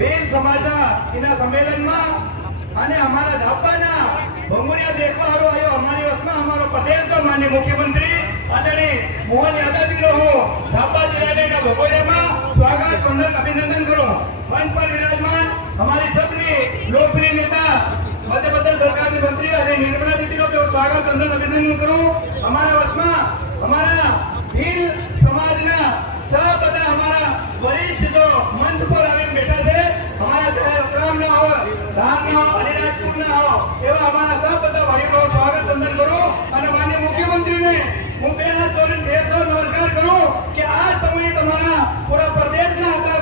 ભીલ સમાજના એના સંમેલનમાં અને અમારા ધાપાના ભંગુરિયા દેખવા હારો આવ્યો અમારી વસમાં અમારો પટેલ તો માન્ય મુખ્યમંત્રી આદરણીય મોહન યાદવજીનો હું ધાપા જિલ્લાના ભગોરિયામાં સ્વાગત વંદન અભિનંદન કરું મંચ પર વિરાજમાન અમારી સૌની લોકપ્રિય નેતા મધ્યપ્રદેશ સરકારની મંત્રી અને નિર્મલા દીદીનો સ્વાગત વંદન અભિનંદન કરું અમારા વસમાં અમારા ભીલ સમાજના બધા અમારા વરિષ્ઠ જો મંચ પર આવીને બેઠા છે અમારા રતરામના હો ધામના હો અલીરાજપુરના હો એવા અમારા બધા ભાઈઓનો સ્વાગત વંદન કરું અને માન્ય મુખ્યમંત્રીને હું બે હાથ જોડીને નમસ્કાર કરું કે આજ તમે તમારા પૂરા પ્રદેશના હતા